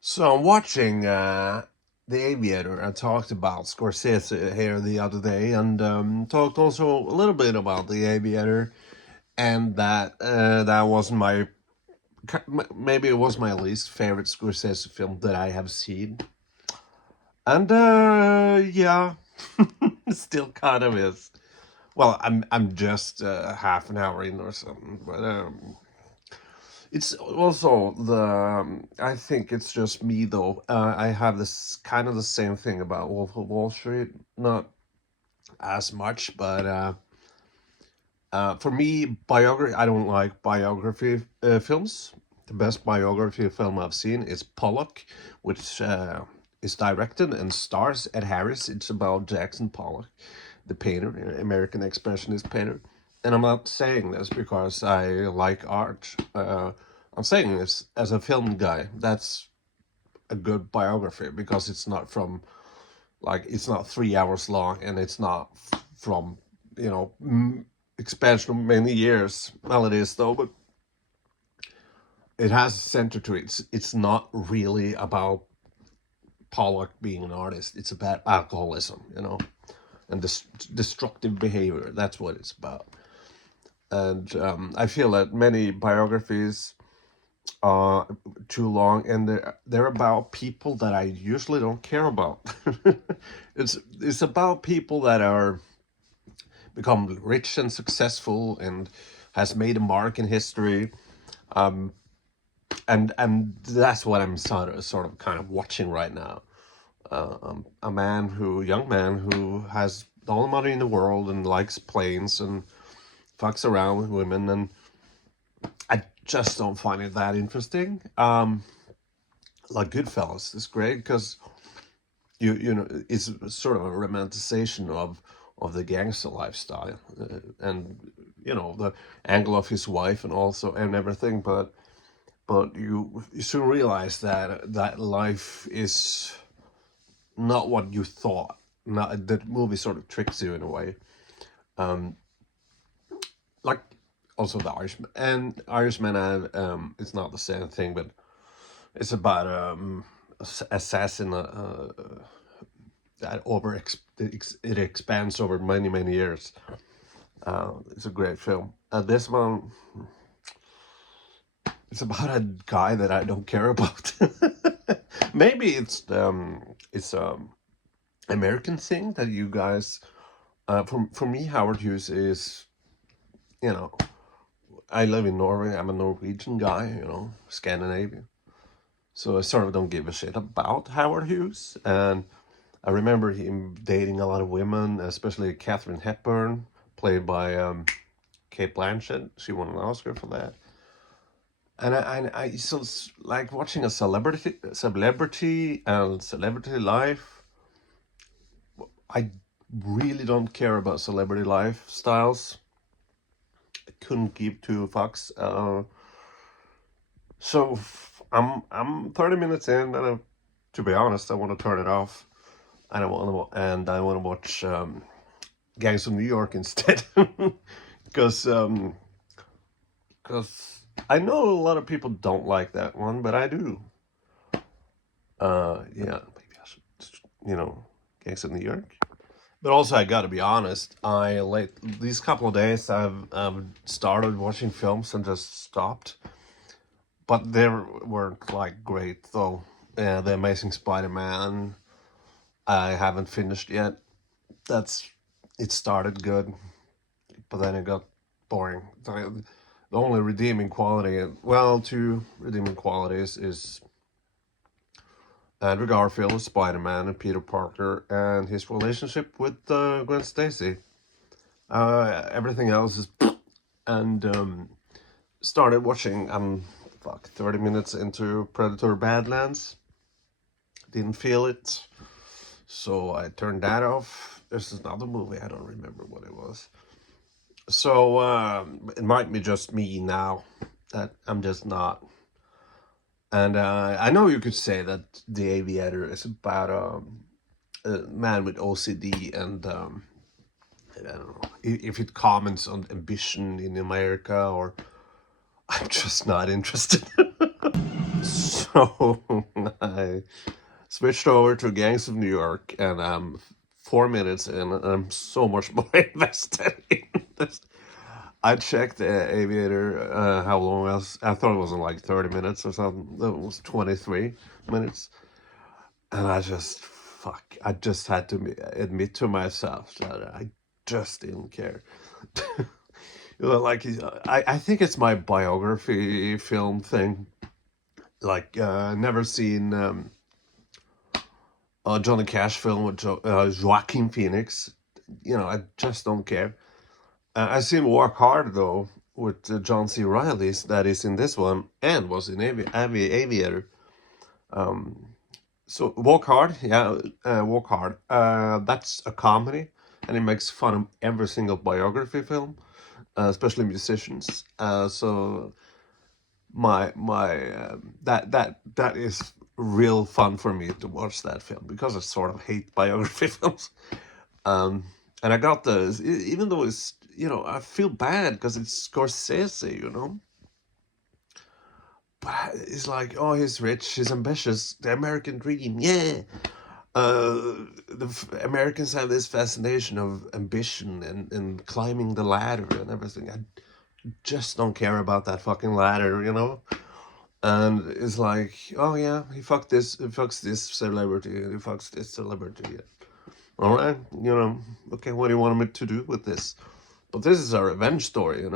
So I'm watching The Aviator. I talked about Scorsese here the other day, and talked also a little bit about The Aviator, and that wasn't my maybe it was my least favorite Scorsese film that I have seen, and yeah, still kind of is. Well, I'm just half an hour in or something, but it's also I think it's just me though. I have this kind of the same thing about Wolf of Wall Street. Not as much, but for me, biography. I don't like biography films. The best biography film I've seen is Pollock, which is directed and stars Ed Harris. It's about Jackson Pollock, the painter, American expressionist painter. And I'm not saying this because I like art. I'm saying this as a film guy. That's a good biography because it's not from it's not 3 hours long and it's not from expansion of many years. Well, it is though, but it has a center to it. It's not really about Pollock being an artist. It's about alcoholism, and destructive behavior. That's what it's about. And I feel that many biographies are too long, and they're about people that I usually don't care about. It's about people that are become rich and successful and has made a mark in history. And that's what I'm sort of kind of watching right now. A young man who has all the money in the world and likes planes and fucks around with women, and I just don't find it that interesting. Like Goodfellas is great because it's sort of a romanticization of the gangster lifestyle, and the angle of his wife and everything, but you soon realize that life is not what you thought. Not that movie sort of tricks you in a way. Like also the Irishman. It's not the same thing, but it's about assassin that it expands over many years. It's a great film. This one, it's about a guy that I don't care about. Maybe it's American thing that you guys. For me, Howard Hughes is, I live in Norway. I'm a Norwegian guy, Scandinavian. So I sort of don't give a shit about Howard Hughes. And I remember him dating a lot of women, especially Katharine Hepburn, played by Kate Blanchett. She won an Oscar for that. And I so like watching a celebrity and celebrity life. I really don't care about celebrity lifestyles. I couldn't give two fucks. So I'm 30 minutes in, and to be honest, I want to turn it off. I want to watch Gangs of New York instead, because I know a lot of people don't like that one, but I do. Yeah, maybe I should, Gangs of New York. But also, I got to be honest. These couple of days, I've started watching films and just stopped. But they weren't like great though. The Amazing Spider-Man, I haven't finished yet. It started good, but then it got boring. The only redeeming quality, well, two redeeming qualities is Andrew Garfield as Spider-Man and Peter Parker and his relationship with Gwen Stacy. Everything else is, and started watching. 30 minutes into Predator Badlands. Didn't feel it, so I turned that off. There's another movie, I don't remember what it was. So it might be just me now that I'm just not. And I know you could say that The Aviator is about a man with OCD, and I don't know if it comments on ambition in America, or I'm just not interested. So I switched over to Gangs of New York, and I'm 4 minutes in, and I'm so much more invested in this. I checked Aviator, how long else? I thought it was in like 30 minutes or something. It was 23 minutes. And I just had to admit to myself that I just didn't care. Like, I think it's my biography film thing. Like, never seen a Johnny Cash film with Joaquin Phoenix. I just don't care. I seen Work Hard though with John C. Riley's that is in this one and was in Aviator. Um, so Walk Hard, yeah, Walk Hard. That's a comedy, and it makes fun of every single biography film, especially musicians. So that is real fun for me to watch that film because I sort of hate biography films. Um, and I got even though it's I feel bad because it's Scorsese. But it's like, oh, he's rich, he's ambitious, the American dream, yeah. Americans have this fascination of ambition and climbing the ladder and everything. I just don't care about that fucking ladder. And it's like, oh yeah, he fucks this celebrity, he fucks this celebrity. Yeah. All right, okay, what do you want me to do with this? But this is a revenge story.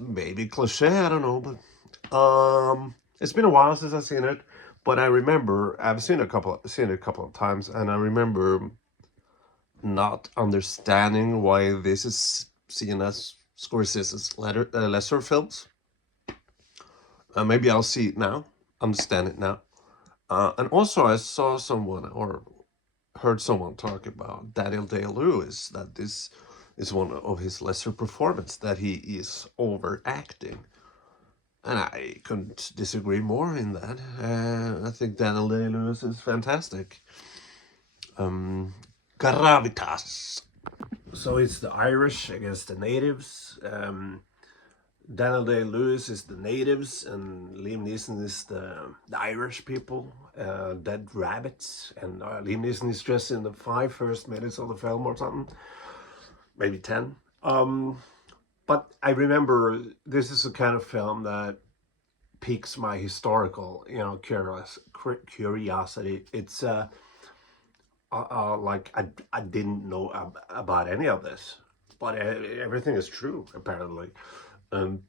Maybe cliche, I don't know, but it's been a while since I've seen it, but I remember I've seen it a couple of times, and I remember not understanding why this is seen as Scorsese's lesser films. Maybe I'll see it now, understand it now. And also, I saw someone or heard someone talk about Daniel Day-Lewis, that this is one of his lesser performances, that he is overacting. And I couldn't disagree more in that. I think Daniel Day-Lewis is fantastic. Gravitas. So it's the Irish against the natives. Daniel Day-Lewis is the natives, and Liam Neeson is the Irish people, dead rabbits. And Liam Neeson is just in the first 5 minutes of the film or something, maybe 10. But I remember this is the kind of film that piques my historical, curiosity. It's like I didn't know about any of this, but everything is true apparently. Um,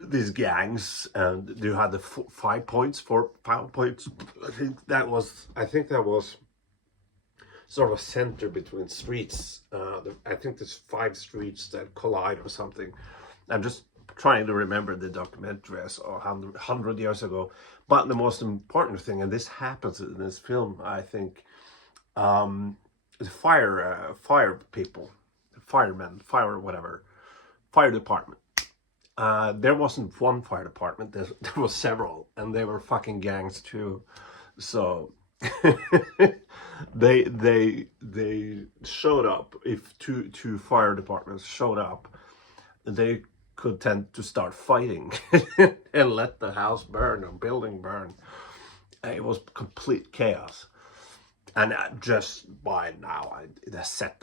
these gangs, and you had the 5 points, 4 5 points. I think that was sort of a center between streets. I think there's 5 streets that collide or something. I'm just trying to remember the documentary I saw 100 years ago. But the most important thing, and this happens in this film, I think, the fire people, firemen, fire department. There wasn't one fire department. There was several, and they were fucking gangs too. So they showed up. If two fire departments showed up, they could tend to start fighting and let the house burn or building burn. It was complete chaos. And just by now, the set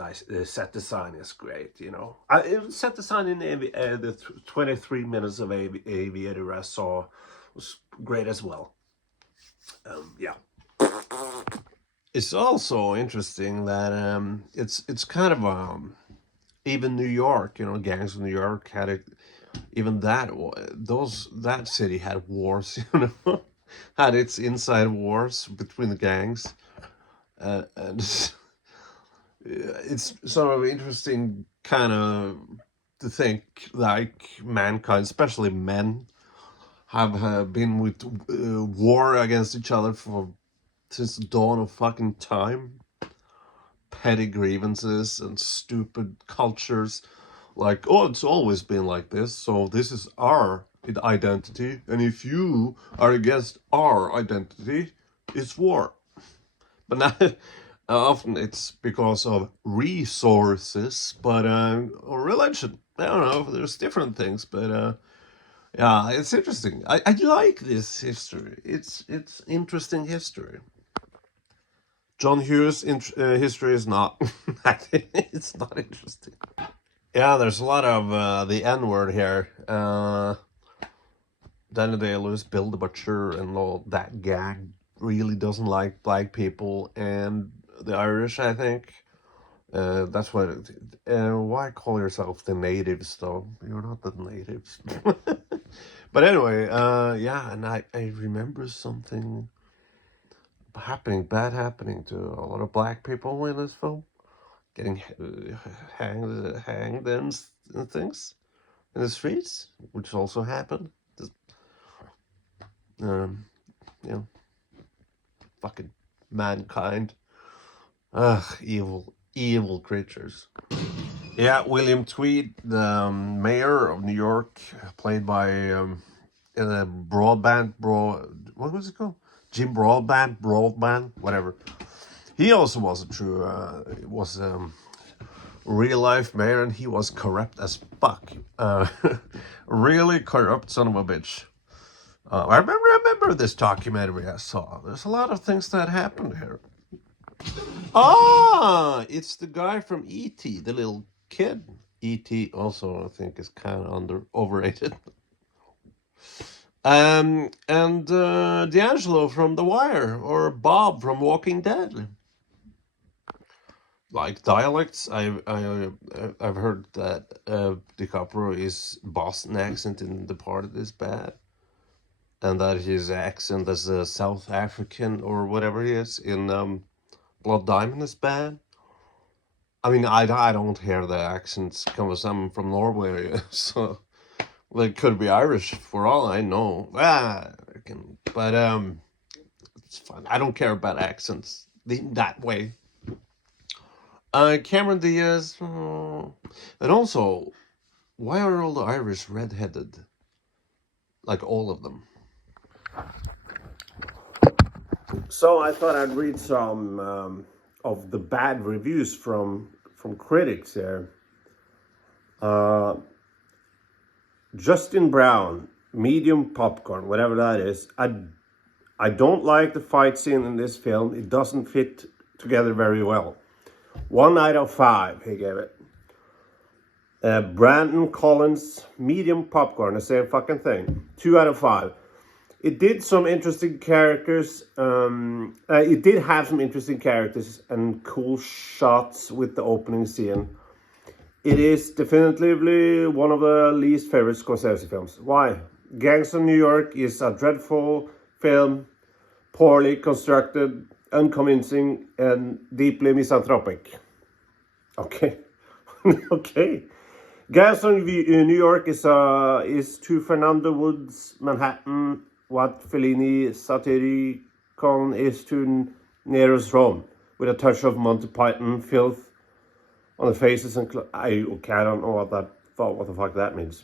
design is great. Set design in the 23 minutes of Aviator I saw was great as well. Yeah. It's also interesting that it's kind of even New York, Gangs of New York had it. Even that city had wars, had its inside wars between the gangs, and it's sort of interesting, kind of, to think like mankind, especially men, have been with war against each other since the dawn of fucking time. Petty grievances and stupid cultures, like, oh, it's always been like this, so this is our identity, and if you are against our identity, it's war. But now, often it's because of resources, but or religion. I don't know. There's different things, but Yeah, it's interesting. I like this history. It's interesting history. John Hughes history is not. I think it's not interesting. Yeah, there's a lot of the N word here. Daniel Day-Lewis, Bill the Butcher, and all that gang really doesn't like black people and the Irish. I think that's what. Why call yourself the natives though? You're not the natives. But anyway, yeah, and I remember something bad happening to a lot of black people in this film, getting hanged and things in the streets, which also happened. Um, you know, fucking mankind. Ugh, evil creatures. Yeah, William Tweed, the mayor of New York, played by what was it called? Jim Broadband, whatever. He also was a true, was real life mayor, and he was corrupt as fuck. Really corrupt son of a bitch. I remember this documentary I saw. There's a lot of things that happened here. Ah, it's the guy from E.T., the little kid. E.T. also, I think, is kind of overrated. And D'Angelo from The Wire, or Bob from Walking Dead. Like dialects, I've heard that DiCaprio is Boston accent in The Departed is bad, and that his accent as a South African or whatever he is in Blood Diamond is bad. I mean, I don't hear the accents because I'm from Norway, so they could be Irish for all I know. But it's fun. I don't care about accents that way. Cameron Diaz, and also, why are all the Irish redheaded? Like all of them. So I thought I'd read some of the bad reviews from critics here. Uh, Justin Brown, medium popcorn, whatever that is. I don't like the fight scene in this film. It doesn't fit together very well. 1 out of 5, he gave it. Brandon Collins, medium popcorn, the same fucking thing. 2 out of 5. It did some interesting characters. It did have some interesting characters and cool shots with the opening scene. It is definitively one of the least favorite Scorsese films. Why? Gangs of New York is a dreadful film, poorly constructed, unconvincing, and deeply misanthropic. Okay. Okay. Gangs of New York is to Fernando Wood's Manhattan what Fellini Satyricon is to Nero's Rome, with a touch of Monty Python filth on the faces and I don't know what the fuck that means.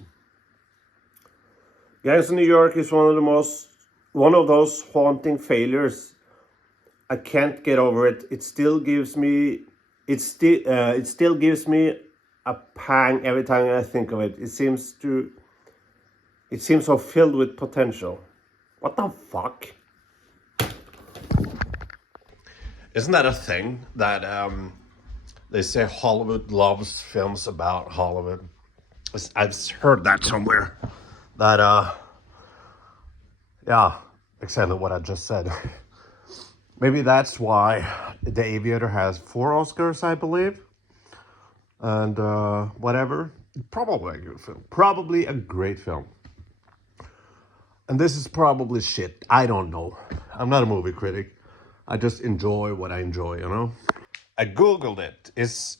Gangs of New York is one of those haunting failures. I can't get over it. It still gives me a pang every time I think of it. It seems so filled with potential. What the fuck? Isn't that a thing that they say Hollywood loves films about Hollywood? I've heard that somewhere. That yeah, exactly what I just said. Maybe that's why The Aviator has 4 Oscars, I believe. And whatever. Probably a good film. Probably a great film. And this is probably shit. I don't know. I'm not a movie critic. I just enjoy what I enjoy, you know? I Googled it. Is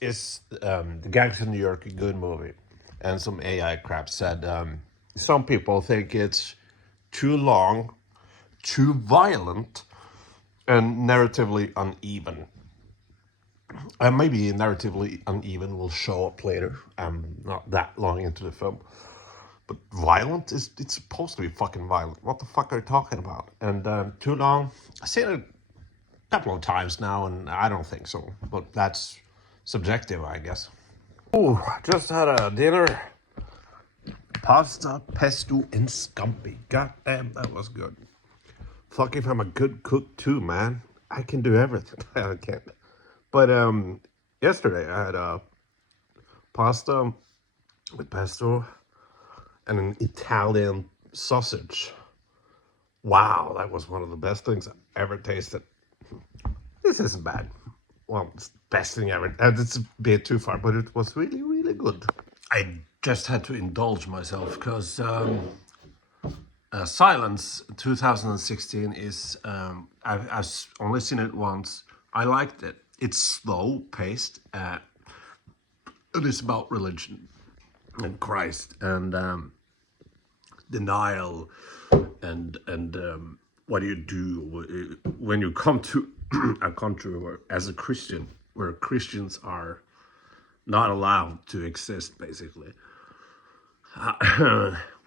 The Gangs of New York a good movie? And some AI crap said some people think it's too long, too violent, and narratively uneven. Maybe narratively uneven will show up later. I'm not that long into the film. But violent? It's supposed to be fucking violent. What the fuck are you talking about? And too long? I've seen it a couple of times now, and I don't think so. But that's subjective, I guess. Oh, just had a dinner. Pasta, pesto, and scampi. God damn, that was good. Fuck if I'm a good cook too, man. I can do everything. I can't. But yesterday I had pasta with pesto and an Italian sausage. Wow, that was one of the best things I've ever tasted. This isn't bad. Well, it's the best thing ever. It's a bit too far, but it was really, really good. I just had to indulge myself because Silence 2016 is, I've only seen it once. I liked it. It's slow paced. It is about religion and Christ and denial and what do you do when you come to a country where, as a Christian, where Christians are not allowed to exist, basically.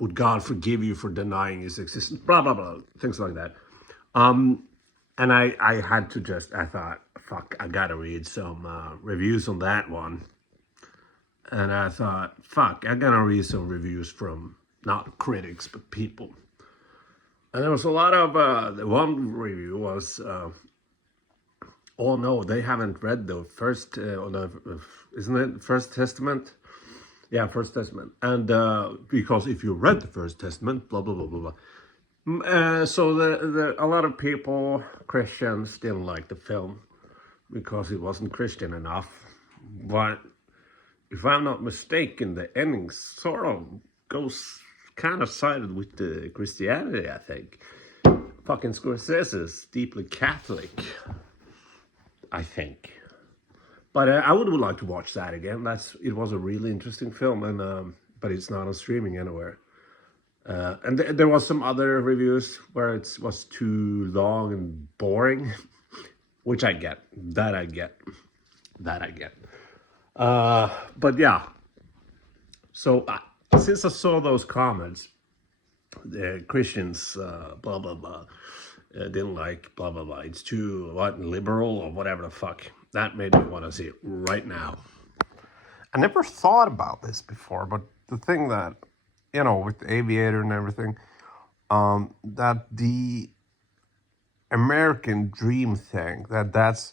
Would God forgive you for denying his existence? Blah, blah, blah, things like that. And I had to just, I thought, fuck, I gotta read some reviews on that one. And I thought, fuck, I gotta read some reviews from not critics, but people. And there was a lot of, the one review was, oh no, they haven't read the first, isn't it First Testament? Yeah, First Testament. And because if you read the First Testament, blah, blah, blah, blah, blah. So a lot of people, Christians, didn't like the film because it wasn't Christian enough. But if I'm not mistaken, the ending sort of goes kind of sided with the Christianity, I think. Fucking Scorsese is deeply Catholic, I think. But I would like to watch that again. It was a really interesting film, and but it's not on streaming anywhere. And there was some other reviews where it was too long and boring, which I get. That I get. But yeah. So since I saw those comments, the Christians, blah blah blah, didn't like blah blah blah. It's too liberal or whatever the fuck. That made me want to see it right now. I never thought about this before, but the thing that, with the Aviator and everything, that the American dream thing, that's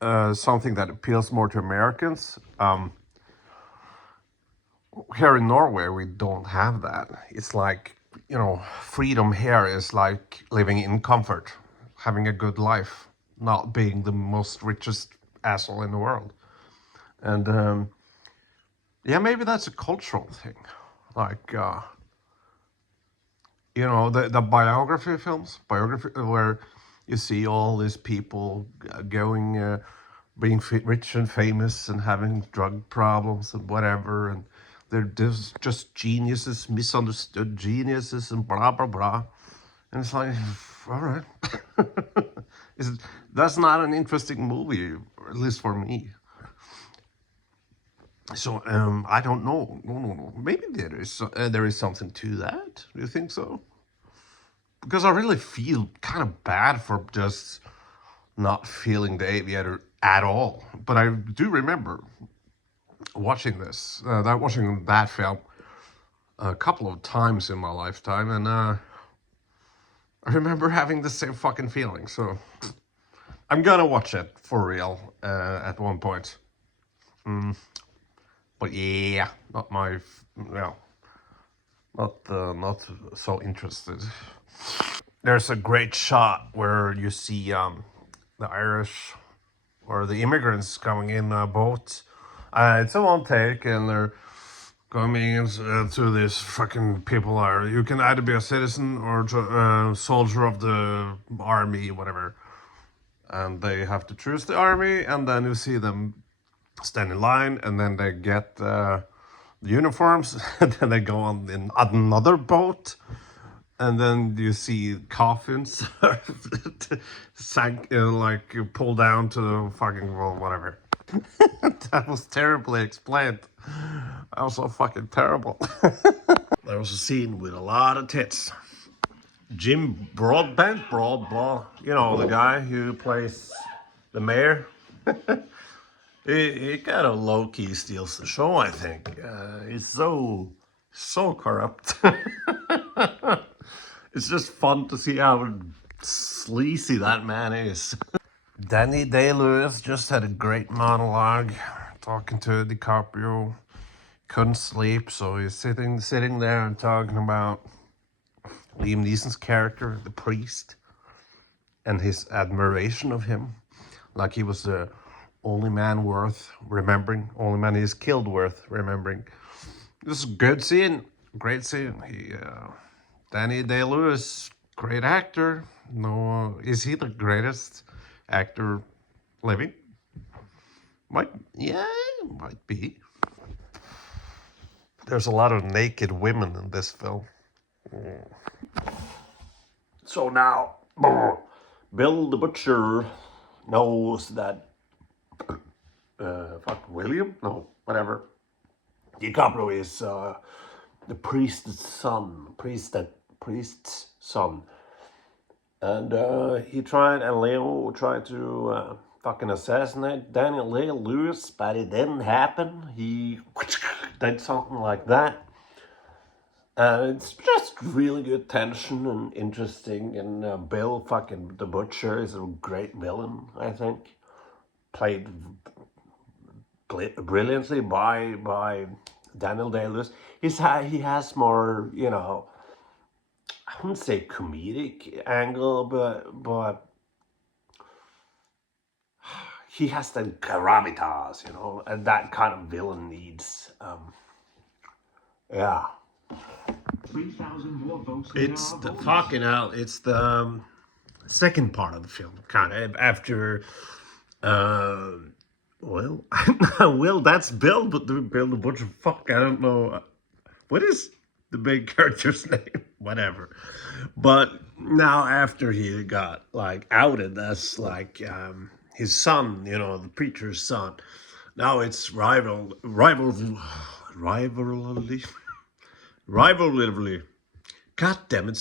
something that appeals more to Americans. Here in Norway, we don't have that. It's like, freedom here is like living in comfort, having a good life, not being the most richest asshole in the world. And yeah, maybe that's a cultural thing. Like, the biography films, where you see all these people going, being rich and famous and having drug problems and whatever, and they're just geniuses, misunderstood geniuses, and blah blah blah. And it's like, all right, that's not an interesting movie, or at least for me. So I don't know. No. Maybe there is something to that. Do you think so? Because I really feel kind of bad for just not feeling the Aviator at all. But I do remember watching that film a couple of times in my lifetime, and I remember having the same fucking feeling. So I'm gonna watch it for real at one point. But yeah, not not so interested. There's a great shot where you see the Irish or the immigrants coming in a boat. It's a one take, and they're coming to this fucking people are. You can either be a citizen or a soldier of the army, whatever. And they have to choose the army, and then you see them stand in line, and then they get the uniforms, and then they go on in another boat, and then you see coffins sank, like pull down to the fucking, well, whatever. That was terribly explained. That was so fucking terrible. There was a scene with a lot of tits. Jim Broadbent, the guy who plays the mayor. He kind of low-key steals the show, I think. He's so So corrupt. It's just fun to see how sleazy that man is. Danny Day-Lewis just had a great monologue talking to DiCaprio. Couldn't sleep, so he's sitting there and talking about Liam Neeson's character, the priest, and his admiration of him. Like he was the only man worth remembering, only man he's killed worth remembering. This is a good scene, great scene. Danny Day-Lewis, great actor. No, is he the greatest actor living? Might be. There's a lot of naked women in this film. So now, Bill the Butcher knows that William? No, whatever. DiCaprio is the priest's son. And Leo tried to fucking assassinate Daniel Day-Lewis, but it didn't happen. He did something like that. And it's just really good tension and interesting. And Bill fucking the Butcher is a great villain, I think. Played brilliantly by Daniel Day-Lewis. He has more, I wouldn't say comedic angle, but he has the gravitas, and that kind of villain needs. Yeah. 3,000 more votes. It's the fucking hell. It's the second part of the film, kind of after. Well, that's Bill, but Bill the Butcher. Fuck, I don't know. What is the big character's name? Whatever. But now after he got outed as his son, the preacher's son. Now it's rivalry. God damn it!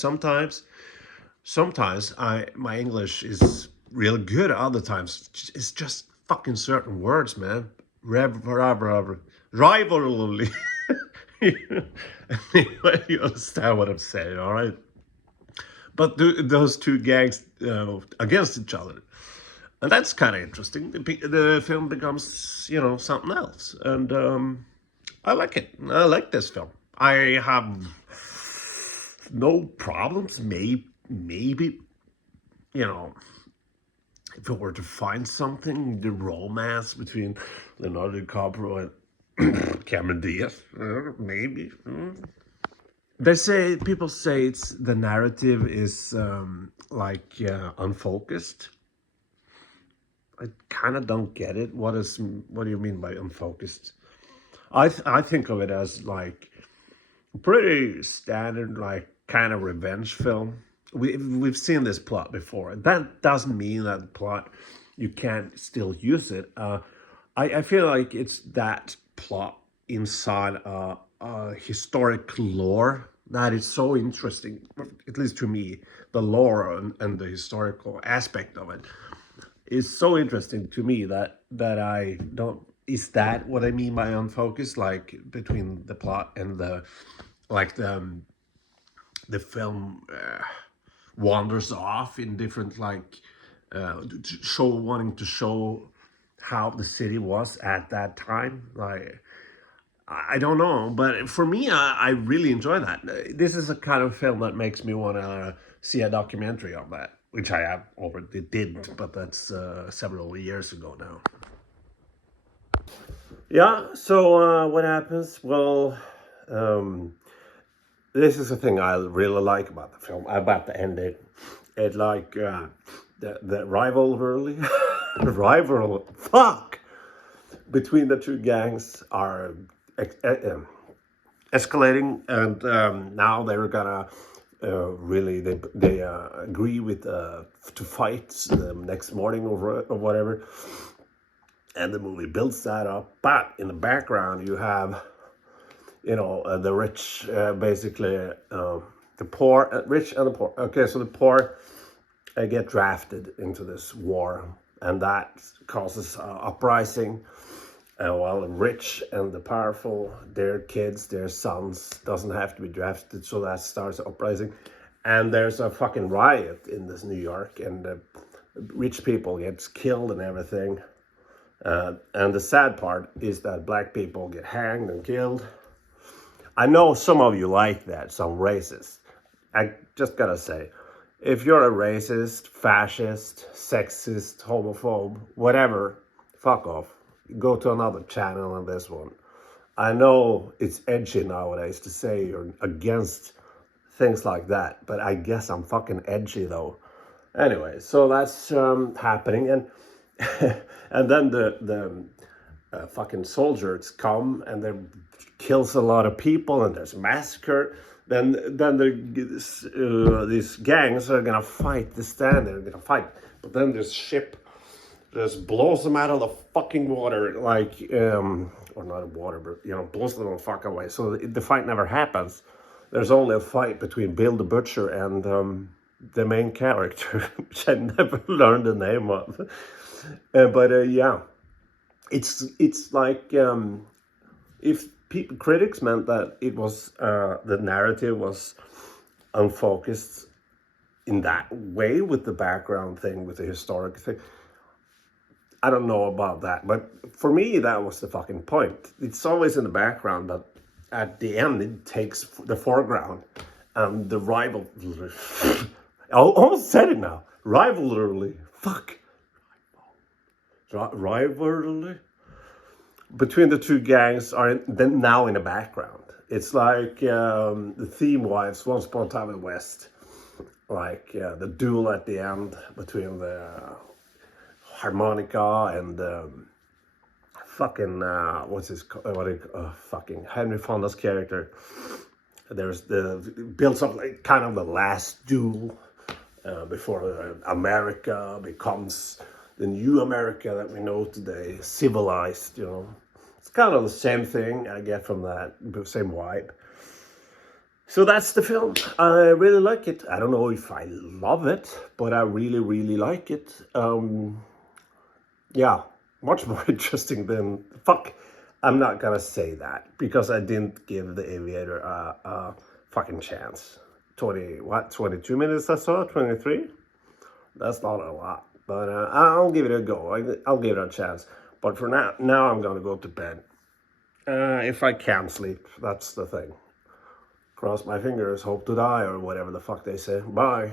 Sometimes my English is real good. Other times it's just fucking certain words, man. Rivalry. Anyway, you understand what I'm saying, all right? But those two gangs against each other, and that's kind of interesting. The film becomes, something else, and I like it. I like this film. I have no problems. Maybe, if I were to find something, the romance between Leonardo DiCaprio and Cameron Diaz, maybe. People say the narrative is unfocused. I kind of don't get it. What do you mean by unfocused? I think of it as pretty standard, kind of revenge film. We've seen this plot before. That doesn't mean that the plot you can't still use it. I feel like it's that plot inside historic lore that is so interesting, at least to me. The lore and the historical aspect of it is so interesting to me that I don't. Is that what I mean by unfocused? Between the plot and the film wanders off in different wanting to show how the city was at that time. I don't know, but for me, I really enjoy that. This is a kind of film that makes me want to see a documentary on that, which I have already did, but that's several years ago now. Yeah, so what happens? Well, this is the thing I really like about the film, about the ending. It's the rivalry, between the two gangs are escalating, and now they're gonna really they agree with to fight the next morning or whatever, and the movie builds that up. But in the background, you have the rich, basically the poor, rich and the poor. Okay, so the poor get drafted into this war, and that causes uprising. While the rich and the powerful, their kids, their sons, doesn't have to be drafted, so that starts an uprising. And there's a fucking riot in this New York, and rich people gets killed and everything. And the sad part is that black people get hanged and killed. I know some of you like that, some racists. I just gotta say, if you're a racist, fascist, sexist, homophobe, whatever, fuck off. Go to another channel than this one. I know it's edgy nowadays to say you're against things like that, but I guess I'm fucking edgy though. Anyway, so that's happening, and and then the fucking soldiers come and they kills a lot of people, and there's massacre. Then these gangs are gonna fight. They stand there, gonna fight, but then this ship just blows them out of the fucking water, like or not water, but blows them the fuck away. So the fight never happens. There's only a fight between Bill the Butcher and the main character, which I never learned the name of. But yeah, it's like if critics meant that it was the narrative was unfocused in that way with the background thing, with the historic thing. I don't know about that, but for me, that was the fucking point. It's always in the background, but at the end, it takes the foreground. The rival... I almost said it now. Rivalry. Fuck. Rivalry between the two gangs are then now in the background. It's like the theme wives, Once Upon a Time in the West. Like the duel at the end between the harmonica and fucking what's his fucking Henry Fonda's character. There's builds up like kind of the last duel before America becomes the new America that we know today, civilized. It's kind of the same thing I get from that, same vibe. So that's the film. I really like it. I don't know if I love it, but I really, really like it. Yeah, much more interesting than... Fuck, I'm not gonna say that, because I didn't give The Aviator a fucking chance. 22 minutes I saw? 23? That's not a lot, but I'll give it a go. I'll give it a chance. But for now I'm gonna go to bed. If I can sleep, that's the thing. Cross my fingers, hope to die, or whatever the fuck they say. Bye.